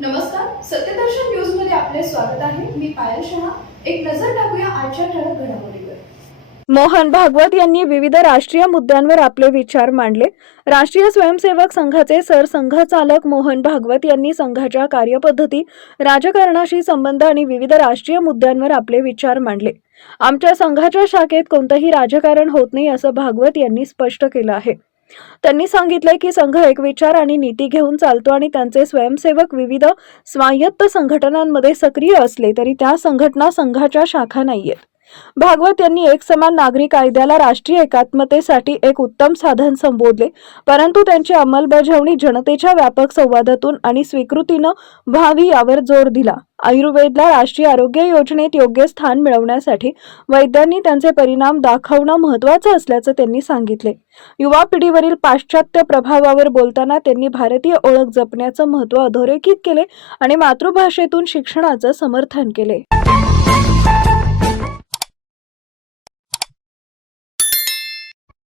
नमस्कार, सत्यदर्शन न्यूज मध्ये आपले स्वागत आहे. मी पायल शहा. एक नजर टाकूया आजच्या ठळक घडामोडीवर. मोहन भागवत यांनी विविध राष्ट्रीय मुद्द्यांवर आपले विचार मांडले. राष्ट्रीय स्वयंसेवक संघाचे सरसंघचालक मोहन भागवत यांनी संघाच्या कार्यपद्धती, राजकारणाशी संबंध आणि विविध राष्ट्रीय मुद्द्यांवर आपले विचार मांडले. आमच्या संघाच्या शाखेत कोणतेही राजकारण होत नाही असं भागवत यांनी स्पष्ट केलं आहे. त्यांनी सांगितले की संघ एक विचार आणि नीती घेऊन चालतो आणि त्यांचे स्वयंसेवक विविध स्वायत्त संघटनांमध्ये सक्रिय असले तरी त्या संघटना संघाच्या शाखा नाहीयेत. भागवत यांनी एकसमान नागरी कायद्याला राष्ट्रीय एकात्मतेसाठी एक उत्तम साधन संबोधले, परंतु त्यांची अंमलबजावणी जनतेच्या व्यापक संवादातून आणि स्वीकृतीनं व्हावी यावर जोर दिला. आयुर्वेदला राष्ट्रीय आरोग्य योजनेत योग्य स्थान मिळवण्यासाठी वैद्यांनी त्यांचे परिणाम दाखवणं महत्त्वाचं असल्याचं त्यांनी सांगितले. युवा पिढीवरील पाश्चात्य प्रभावावर बोलताना त्यांनी भारतीय ओळख जपण्याचं महत्त्व अधोरेखित केले आणि मातृभाषेतून शिक्षणाचं समर्थन केले.